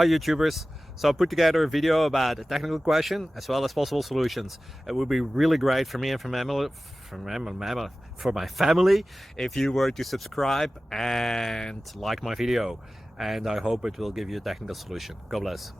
Hi YouTubers. So I put together a video about a technical question as well as possible solutions. It would be really great for me and for my family if you were to subscribe and like my video. And I hope it will give you a technical solution. God bless.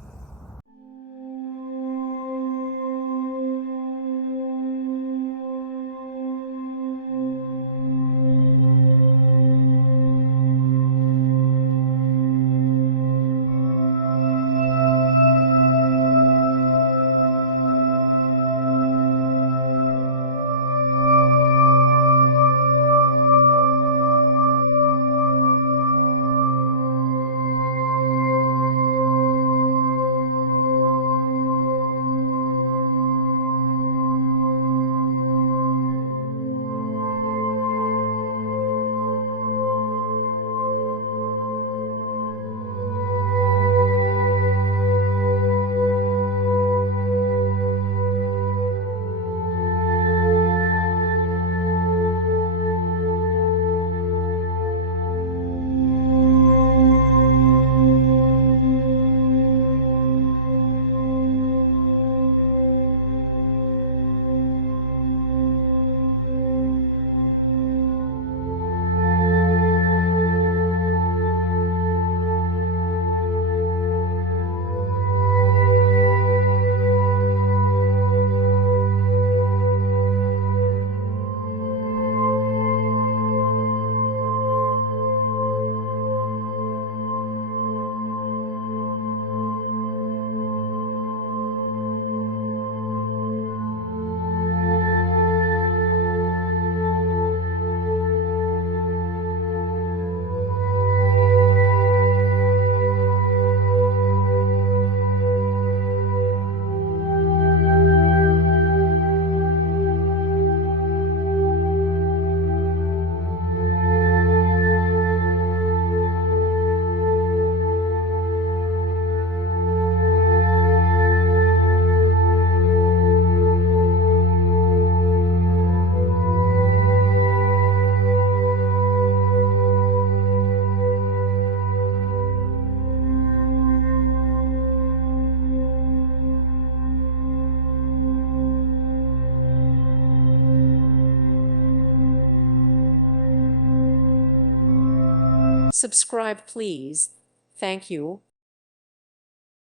Subscribe, please. Thank you.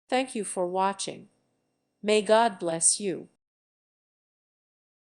Thank you for watching. May God bless you.